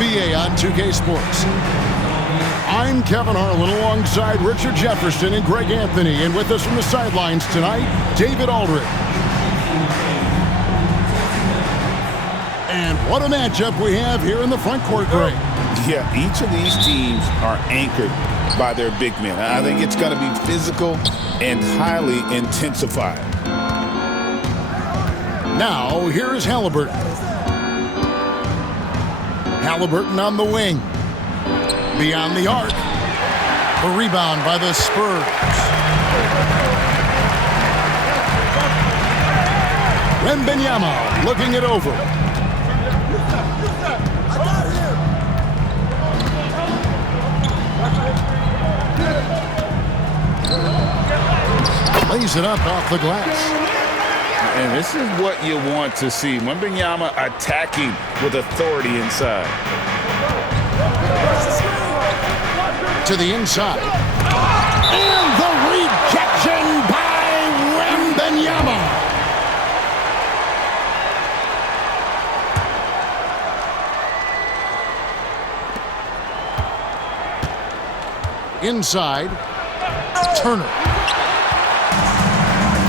NBA on 2K Sports. I'm Kevin Harlan alongside Richard Jefferson and Greg Anthony, and with us from the sidelines tonight, David Aldridge. And what a matchup we have here in the front court, Greg. Yeah, each of these teams are anchored by their big men. I think it's going to be physical and highly intensified. Now, here's Halliburton. Halliburton on the wing. Beyond the arc. A rebound by the Spurs. Wembanyama looking it over. Lays it up off the glass. And this is what you want to see. Wembanyama attacking with authority inside. To the inside. And the rejection by Wembanyama. Inside. Turner.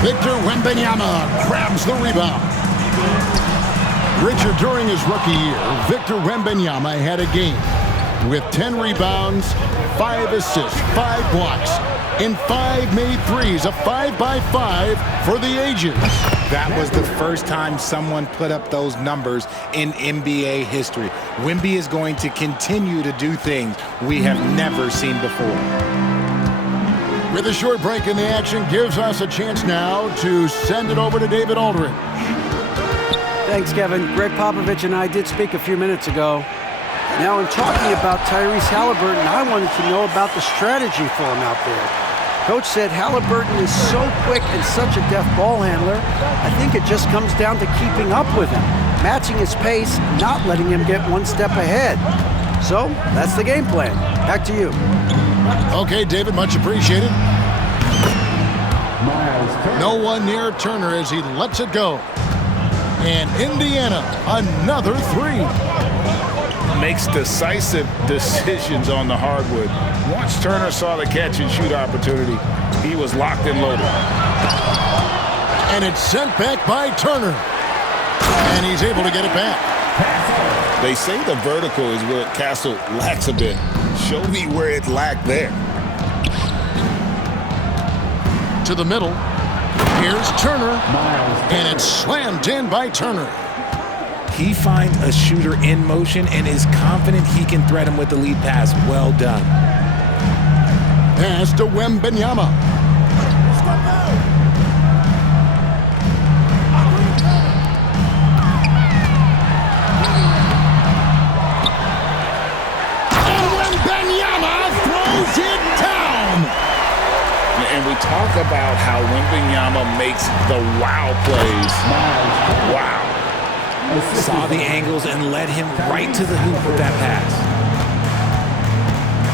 Victor Wembanyama grabs the rebound. Richard, during his rookie year, Victor Wembanyama had a game with 10 rebounds, 5 assists, 5 blocks, and 5 made threes, a 5-by-5 for the ages. That was the first time someone put up those numbers in NBA history. Wemby is going to continue to do things we have never seen before. With a short break in the action, gives us a chance now to send it over to David Aldridge. Thanks, Kevin. Greg Popovich and I did speak a few minutes ago. Now, in talking about Tyrese Halliburton, I wanted to know about the strategy for him out there. Coach said Halliburton is so quick and such a deft ball handler, I think it just comes down to keeping up with him, matching his pace, not letting him get one step ahead. So, that's the game plan. Back to you. Okay, David, much appreciated. No one near Turner as he lets it go. And Indiana, another three. Makes decisive decisions on the hardwood. Once Turner saw the catch and shoot opportunity, he was locked and loaded. And it's sent back by Turner. And he's able to get it back. They say the vertical is where Castle lacks a bit. Show me where it lacked there. To the middle. Here's Turner. And it's slammed in by Turner. He finds a shooter in motion and is confident he can thread him with the lead pass. Well done. Pass to Wembanyama. And we talk about how Wembanyama makes the wow plays. Wow. Saw the angles and led him right to the hoop with that pass.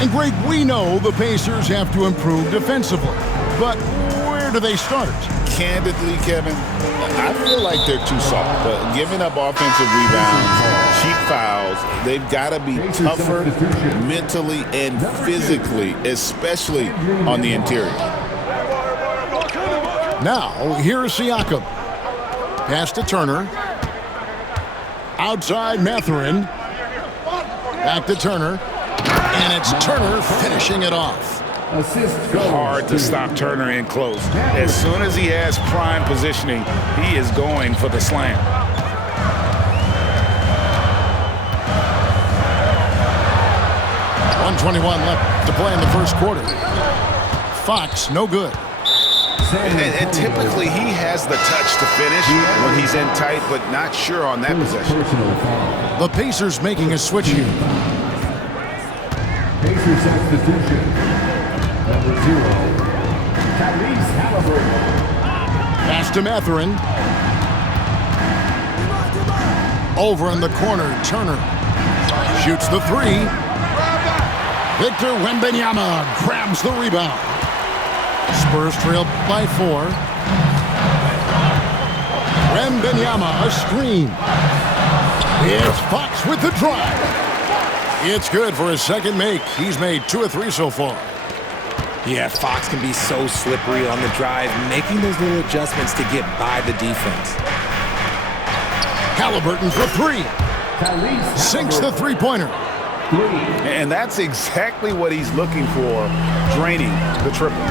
And Greg, we know the Pacers have to improve defensively. But where do they start? Candidly, Kevin, I feel like they're too soft. Giving up offensive rebounds, cheap fouls, they've got to be tougher mentally and physically, especially on the interior. Now, here's Siakam. Pass to Turner. Outside Mathurin. Back to Turner. And it's Turner finishing it off. Hard to stop Turner in close. As soon as he has prime positioning, he is going for the slam. 1:21 left to play in the first quarter. Fox, no good. And typically he has the touch to finish when he's in tight, but not sure on that possession. The Pacers making a switch here. Pacers substitution. Number 0, Tyrese Halliburton. Pass to Mathurin. Over in the corner, Turner shoots the three. Victor Wembanyama grabs the rebound. Spurs trail by 4. Wembanyama, a screen. It's Fox with the drive. It's good for his second make. He's made 2 of 3 so far. Yeah, Fox can be so slippery on the drive, making those little adjustments to get by the defense. Halliburton for 3. Sinks the three-pointer. And that's exactly what he's looking for, draining the triple.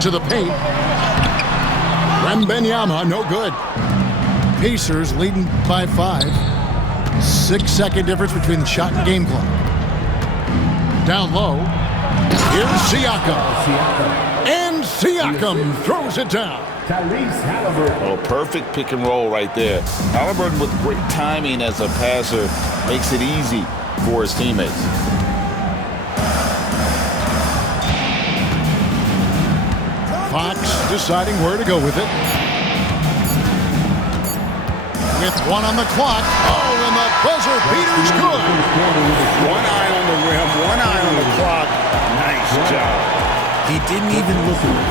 To the paint. Wembanyama, no good. Pacers leading by 5. 6-second difference between the shot and game clock. Down low. Here's Siakam. And Siakam throws it down. Oh, perfect pick and roll right there. Halliburton with great timing as a passer makes it easy for his teammates. Fox deciding where to go with it. With 1 on the clock. Oh, and the buzzer beater's good. 1 eye on the rim, 1 eye on the clock. Nice job. He didn't even look at it.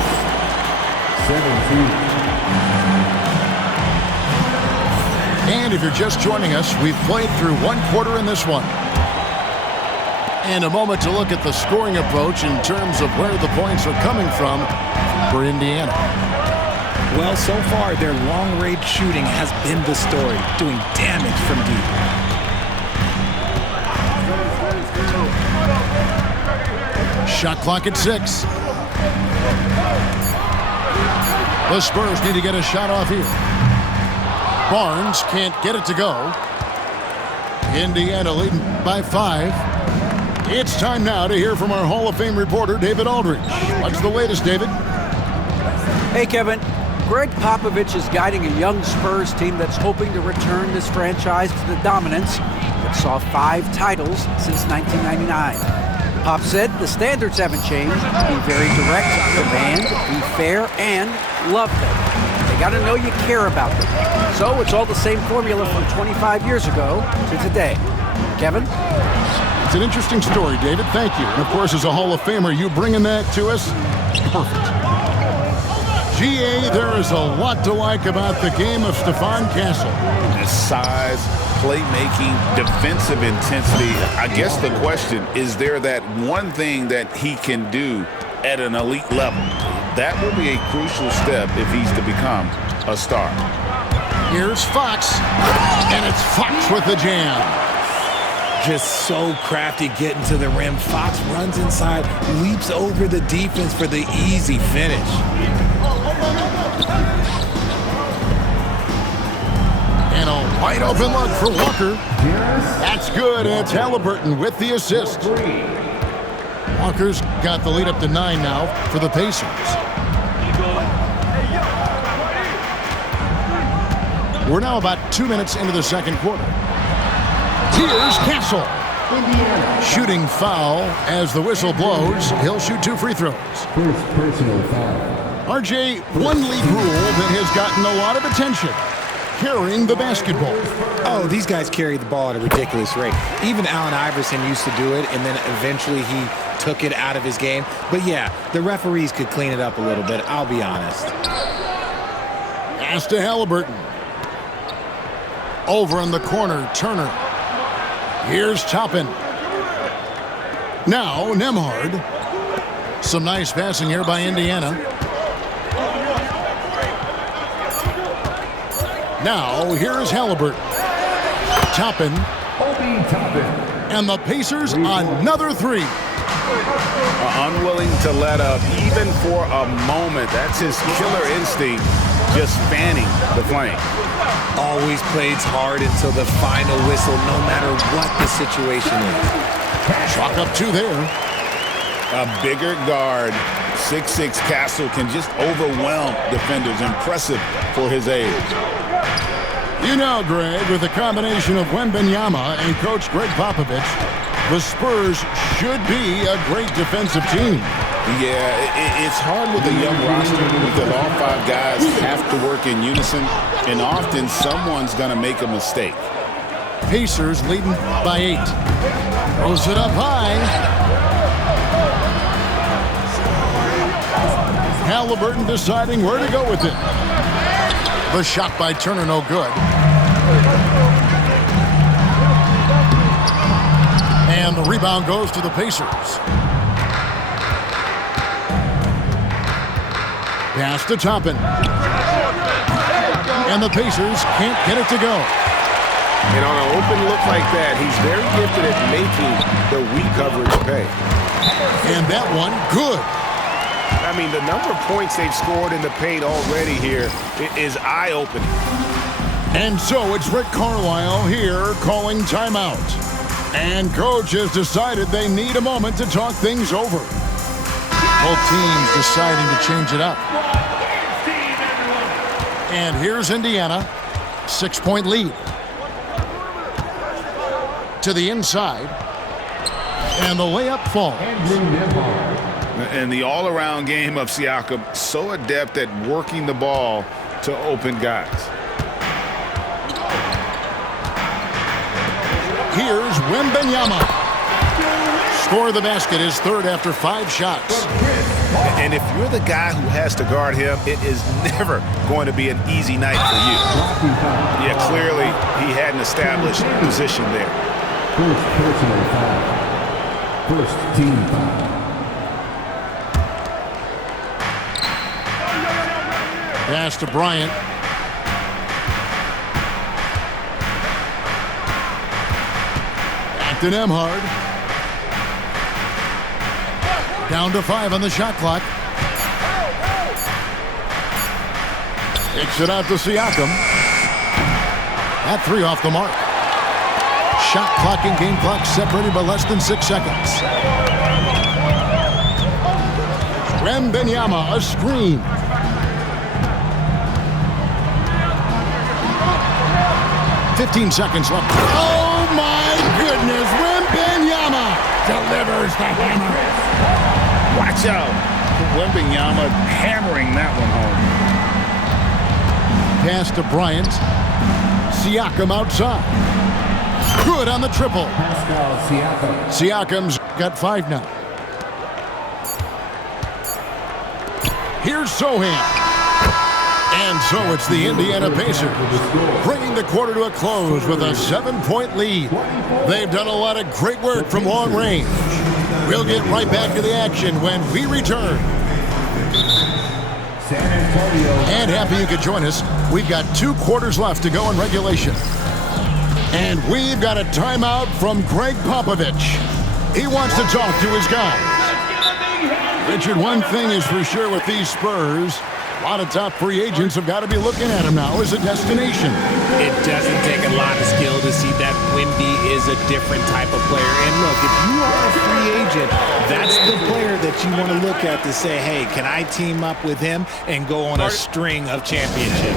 17. And if you're just joining us, we've played through 1 quarter in this one. And a moment to look at the scoring approach in terms of where the points are coming from for Indiana. Well, so far, their long-range shooting has been the story, doing damage from deep. Shot clock at 6. The Spurs need to get a shot off here. Barnes can't get it to go. Indiana leading by 5. It's time now to hear from our Hall of Fame reporter, David Aldridge. What's the latest, David? Hey, Kevin. Greg Popovich is guiding a young Spurs team that's hoping to return this franchise to the dominance that saw 5 titles since 1999. Pop said the standards haven't changed. Be very direct, demand, be fair, and love them. They got to know you care about them. So it's all the same formula from 25 years ago to today. Kevin? It's an interesting story, David. Thank you. And, of course, as a Hall of Famer, you bringing that to us? Perfect. GA, there is a lot to like about the game of Stephon Castle. His size, playmaking, defensive intensity. I guess the question, is there that one thing that he can do at an elite level? That will be a crucial step if he's to become a star. Here's Fox, and it's Fox with the jam. Just so crafty getting to the rim. Fox runs inside, leaps over the defense for the easy finish. And a wide open look for Walker. That's good. It's Halliburton with the assist. Walker's got the lead up to 9 now for the Pacers. We're now about 2 minutes into the second quarter. Here's Castle. Shooting foul as the whistle blows. He'll shoot 2 free throws. First personal foul. RJ, one league rule that has gotten a lot of attention. Carrying the basketball. Oh, these guys carry the ball at a ridiculous rate. Even Allen Iverson used to do it, and then eventually he took it out of his game. But yeah, the referees could clean it up a little bit, I'll be honest. Pass to Halliburton. Over in the corner, Turner. Here's Toppin. Now, Nembhard. Some nice passing here by Indiana. Now, here's Halliburton. Toppin. And the Pacers, another 3. Unwilling to let up, even for a moment. That's his killer instinct, just fanning the flame. Always plays hard until the final whistle, no matter what the situation is. Chalk up 2 there. A bigger guard, 6'6" Castle, can just overwhelm defenders. Impressive for his age. You know, Greg, with a combination of Wembanyama and Coach Greg Popovich, the Spurs should be a great defensive team. Yeah, it's hard with a young roster because all 5 guys have to work in unison, and often someone's going to make a mistake. Pacers leading by 8. Throws it up high. Halliburton deciding where to go with it. The shot by Turner, no good. Rebound goes to the Pacers. Pass to Toppin. And the Pacers can't get it to go. And on an open look like that, he's very gifted at making the weak coverage pay. And that one, good. I mean, the number of points they've scored in the paint already here is eye-opening. And so it's Rick Carlisle here calling timeout. And coach has decided they need a moment to talk things over. Both teams deciding to change it up. And here's Indiana, 6-point lead. To the inside. And the layup falls. And the all-around game of Siakam, so adept at working the ball to open guys. Here's Wembanyama. Score the basket, his third after 5 shots. And if you're the guy who has to guard him, it is never going to be an easy night for you. Yeah, clearly he had an established position there. First personal foul. First team foul. Pass to Bryant. Back to Nembhard. Down to 5 on the shot clock. Kicks it out to Siakam. That 3 off the mark. Shot clock and game clock separated by less than 6 seconds. Wembanyama, a screen. "15 seconds left. Oh my goodness, Wembanyama delivers the hammer. Watch out. Wembanyama hammering that one home. Pass to Bryant. Siakam outside. Good on the triple. Pascal Siakam. Siakam's got 5 now. Here's Sohan. And so it's the Indiana Pacers bringing the quarter to a close with a 7-point lead. They've done a lot of great work from long range. We'll get right back to the action when we return. San Antonio. And happy you could join us. We've got 2 quarters left to go in regulation. And we've got a timeout from Greg Popovich. He wants to talk to his guys. Richard, one thing is for sure with these Spurs, a lot of top free agents have got to be looking at him now as a destination. It doesn't take a lot of skill to see that Wemby is a different type of player. And look, if you are a free agent, that's the player that you want to look at to say, hey, can I team up with him and go on a string of championships?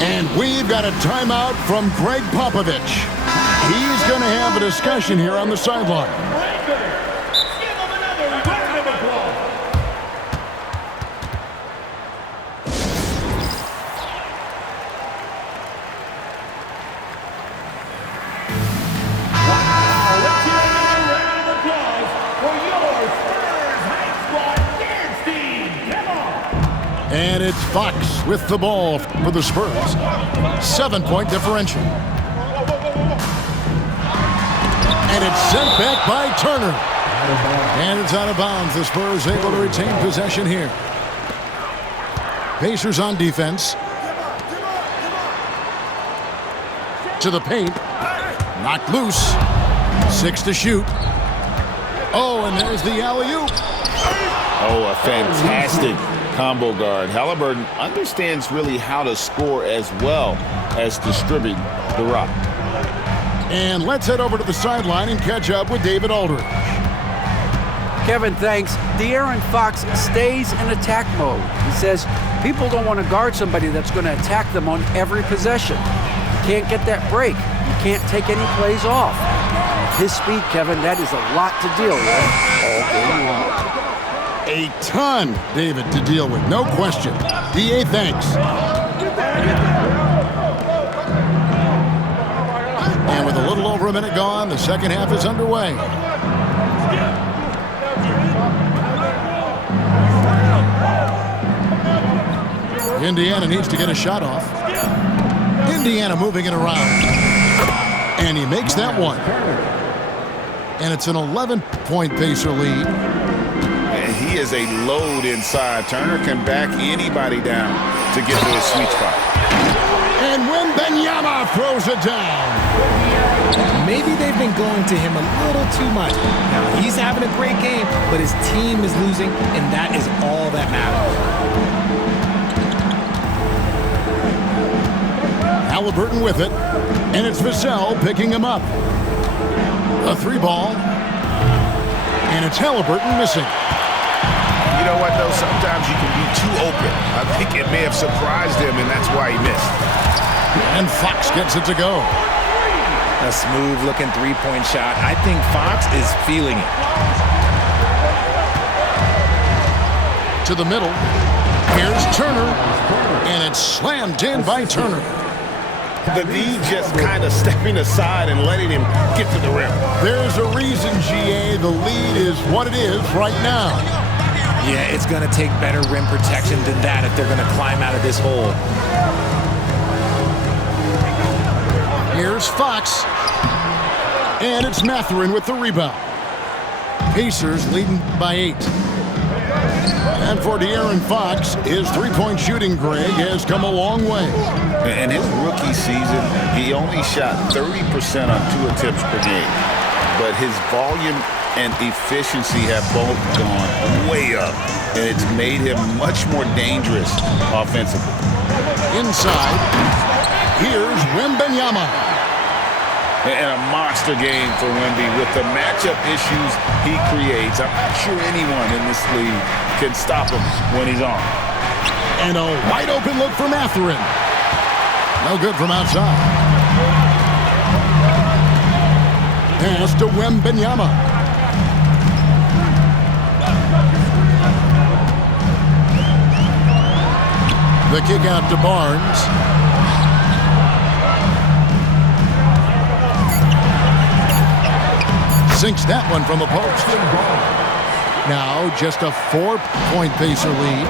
And we've got a timeout from Greg Popovich. He's going to have a discussion here on the sideline. And it's Fox with the ball for the Spurs. 7-point differential. And it's sent back by Turner. And it's out of bounds. The Spurs able to retain possession here. Pacers on defense. To the paint. Knocked loose. 6 to shoot. Oh, and there's the alley-oop. Oh, a fantastic combo guard. Halliburton understands really how to score as well as distribute the rock. And let's head over to the sideline and catch up with David Aldridge. Kevin, thanks. De'Aaron Fox stays in attack mode. He says people don't want to guard somebody that's going to attack them on every possession. You can't get that break. You can't take any plays off. At his speed, Kevin, that is a lot to deal with all game long. A ton, David, to deal with, no question. DA, thanks. And with a little over a minute gone, the second half is underway. Indiana needs to get a shot off. Indiana moving it around. And he makes that one. And it's an 11-point Pacer lead. And he is a load inside. Turner can back anybody down to get to his sweet spot. And Wembanyama throws it down. Maybe they've been going to him a little too much. Now, he's having a great game, but his team is losing, and that is all that matters. Halliburton with it, and it's Vassell picking him up. A 3-ball, and it's Halliburton missing. You know what, though? Sometimes you can be too open. I think it may have surprised him, and that's why he missed. And Fox gets it to go. A smooth-looking three-point shot. I think Fox is feeling it. To the middle. Here's Turner, and it's slammed in by Turner. The D just kind of stepping aside and letting him get to the rim. There's a reason, GA, the lead is what it is right now. Yeah, it's going to take better rim protection than that if they're going to climb out of this hole. Here's Fox. And it's Mathurin with the rebound. Pacers leading by 8. And for De'Aaron Fox, his three-point shooting, Greg, has come a long way. In his rookie season, he only shot 30% on 2 attempts per game. But his volume and efficiency have both gone way up. And it's made him much more dangerous offensively. Inside, here's Wembanyama. And a monster game for Wemby with the matchup issues he creates. I'm not sure anyone in this league can stop him when he's on. And a wide open look for Mathurin. No good from outside. Pass to Wembanyama. The kick out to Barnes. Sinks that one from the post. Now just a 4-point Pacer lead.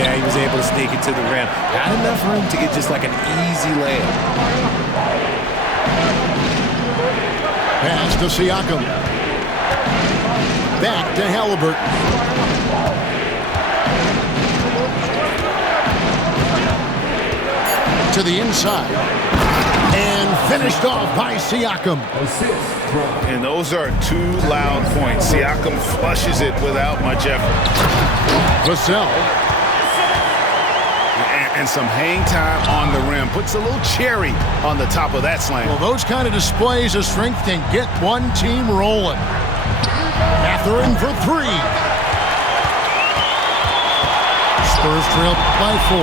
Yeah, he was able to sneak it to the rim. Had enough room to get just like an easy layup. Pass to Siakam. Back to Halliburton. To the inside. And finished off by Siakam. And those are 2 loud points. Siakam flushes it without much effort. Vassell. And some hang time on the rim. Puts a little cherry on the top of that slam. Well, those kind of displays of strength can get one team rolling. Mathurin for 3. Spurs trail by 4.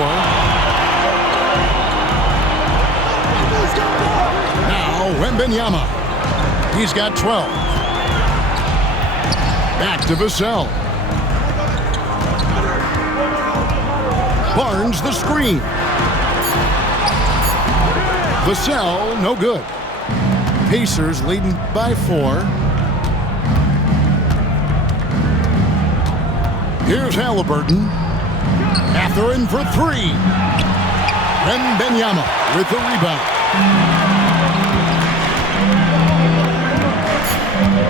Now Wembanyama. He's got 12. Back to Vassell. Barnes the screen. Vassell, no good. Pacers leading by 4. Here's Halliburton. Mathurin for 3. Wembanyama with the rebound.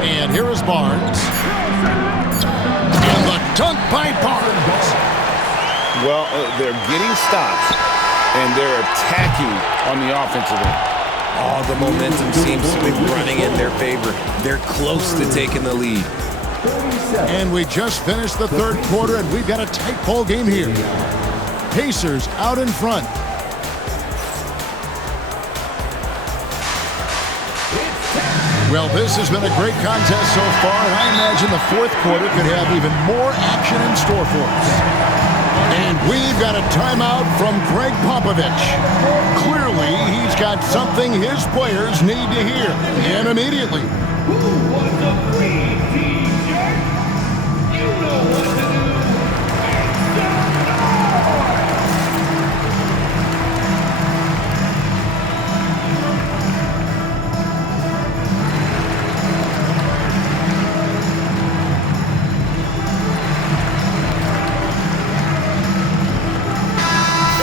And here is Barnes. And the dunk by Barnes. Well, they're getting stops, and they're attacking on the offensive end. Oh, the momentum seems to be running in their favor. They're close to taking the lead. And we just finished the third quarter, and we've got a tight ball game here. Pacers out in front. Well, this has been a great contest so far, and I imagine the fourth quarter could have even more action in store for us. And we've got a timeout from Greg Popovich. Clearly, he's got something his players need to hear, and immediately. Who wants a free t-shirt? You know what to do.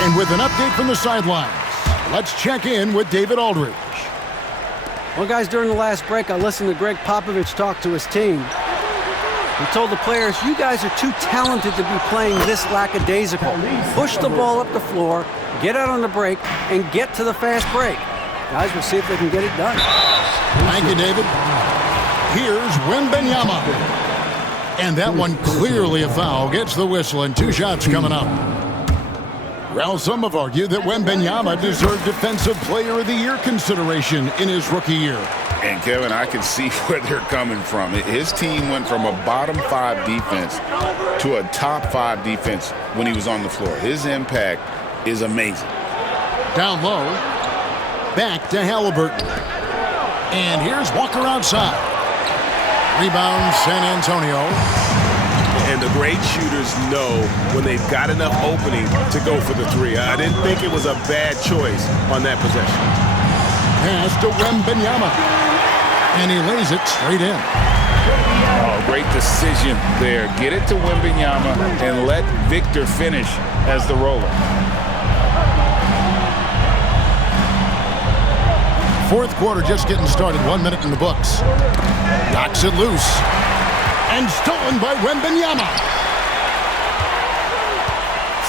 And with an update from the sidelines, let's check in with David Aldridge. Well, guys, during the last break, I listened to Greg Popovich talk to his team. He told the players, you guys are too talented to be playing this lackadaisical. Push the ball up the floor, get out on the break, and get to the fast break. Guys, we'll see if they can get it done. Thank you, David. Here's Wembanyama. And that one clearly a foul. Gets the whistle, and 2 shots coming up. Well, some have argued that Wembanyama deserved Defensive Player of the Year consideration in his rookie year. And, Kevin, I can see where they're coming from. His team went from a bottom 5 defense to a top 5 defense when he was on the floor. His impact is amazing. Down low. Back to Halliburton. And here's Walker outside. Rebound, San Antonio. And the great shooters know when they've got enough opening to go for the 3. I didn't think it was a bad choice on that possession. Pass to Wembanyama. And he lays it straight in. Oh, great decision there. Get it to Wembanyama and let Victor finish as the roller. Fourth quarter just getting started. 1 minute in the books. Knocks it loose. And stolen by Wembanyama.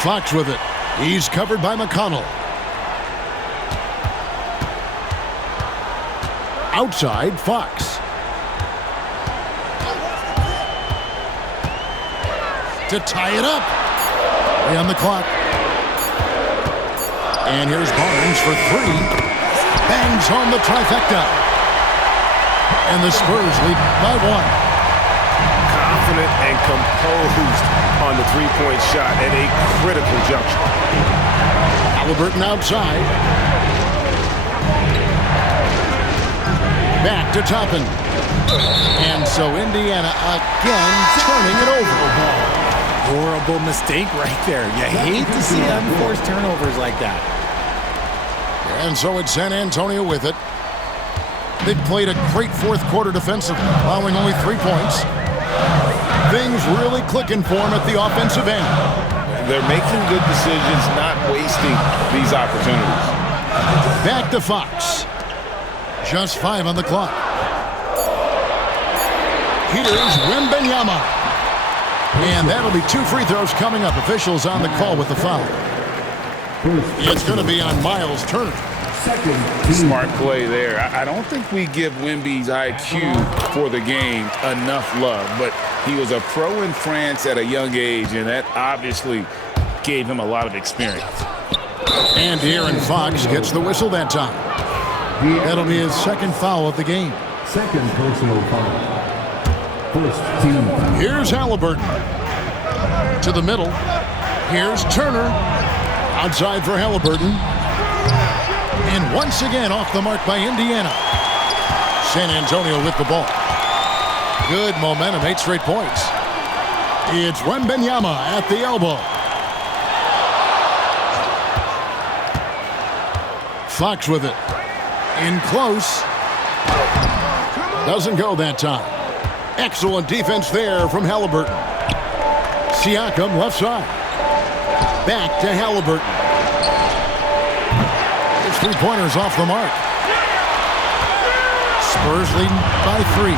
Fox with it. He's covered by McConnell. Outside, Fox. To tie it up. Way on the clock. And here's Barnes for 3. Bangs home the trifecta. And the Spurs lead by 1. Confident and composed on the 3-point shot at a critical juncture. Halliburton outside. Back to Toppin. And so Indiana again turning it over. Horrible mistake right there. You hate to see unforced turnovers like that. And so it's San Antonio with it. They've played a great fourth quarter defensively, allowing only 3 points. Things really clicking for them at the offensive end. They're making good decisions, not wasting these opportunities. Back to Fox. Just 5 on the clock. Here's Wembanyama. And that'll be 2 free throws coming up. Officials on the call with the foul. It's going to be on Miles Turner. Smart play there. I don't think we give Wemby's IQ for the game enough love, but he was a pro in France at a young age, and that obviously gave him a lot of experience. And De'Aaron Fox gets the whistle that time. That'll be his 2nd foul of the game. 2nd personal foul. 1st team foul. Here's Halliburton. To the middle. Here's Turner. Outside for Halliburton. And once again off the mark by Indiana. San Antonio with the ball. Good momentum, 8 straight points. It's Wembanyama at the elbow. Fox with it. In close. Doesn't go that time. Excellent defense there from Halliburton. Siakam left side. Back to Halliburton. His 3-pointers off the mark. Spurs leading by 3.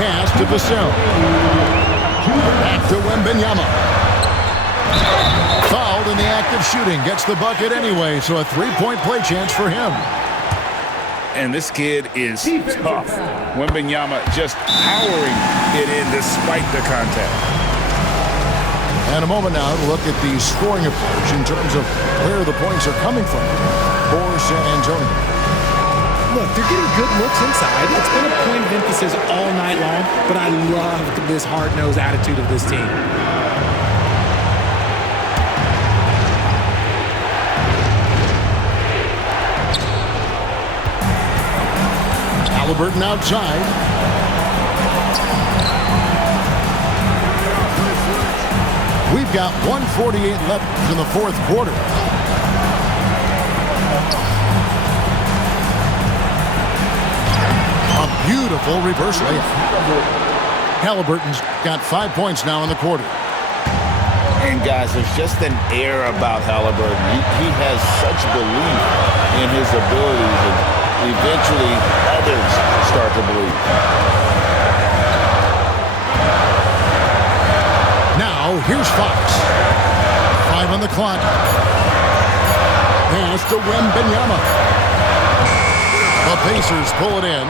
Pass to Vassell. Back to Wembanyama. Fouled in the act of shooting. Gets the bucket anyway, so a 3-point play chance for him. And this kid is tough. Wembanyama just powering it in despite the contact. And a moment now to look at the scoring approach in terms of where the points are coming from for San Antonio. Look, they're getting good looks inside. It's been a point of emphasis all night long, but I loved this hard-nosed attitude of this team. Halliburton outside. We've got 1:48 left in the fourth quarter. A beautiful reverse layup. Halliburton's got 5 points now in the quarter. And guys, there's just an air about Halliburton. He has such belief in abilities, and eventually others start to believe. Now, here's Fox. 5 on the clock. Pass to Wembanyama. The Pacers pull it in.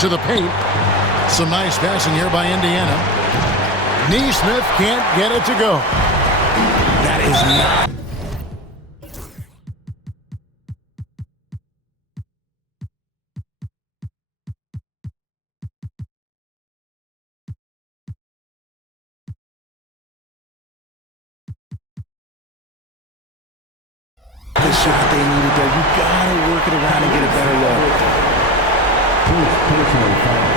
To the paint. Some nice passing here by Indiana. Neesmith can't get it to go. That is not. The shot they needed there. You gotta work it around and get a better look. First personal foul.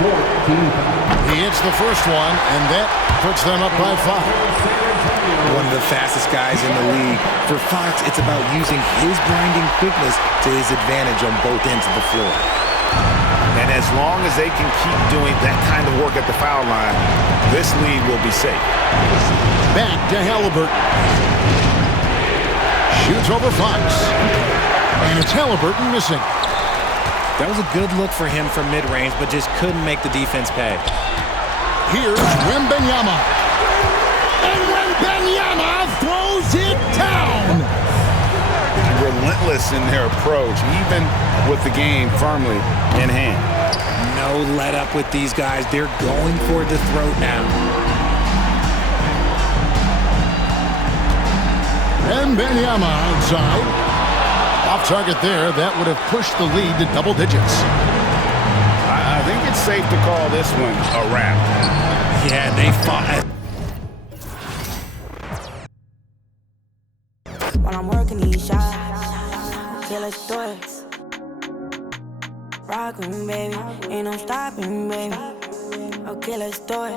14 foul. He hits the first one, and that puts them up by 5. One of the fastest guys in the league. For Fox, it's about using his grinding quickness to his advantage on both ends of the floor. And as long as they can keep doing that kind of work at the foul line, this lead will be safe. Back to Halliburton. Shoots over Fox. And it's Halliburton missing. That was a good look for him from mid-range, but just couldn't make the defense pay. Here's Wembanyama. And Wembanyama throws it down. Relentless in their approach, even with the game firmly in hand. No let up with these guys. They're going for the throat now. Wembanyama outside. Off target there. That would have pushed the lead to double digits. I think it's safe to call this one a wrap. Yeah, they fought. While I'm working these shots, killer stories. Rockin', baby, ain't no stopping, baby. A killer story.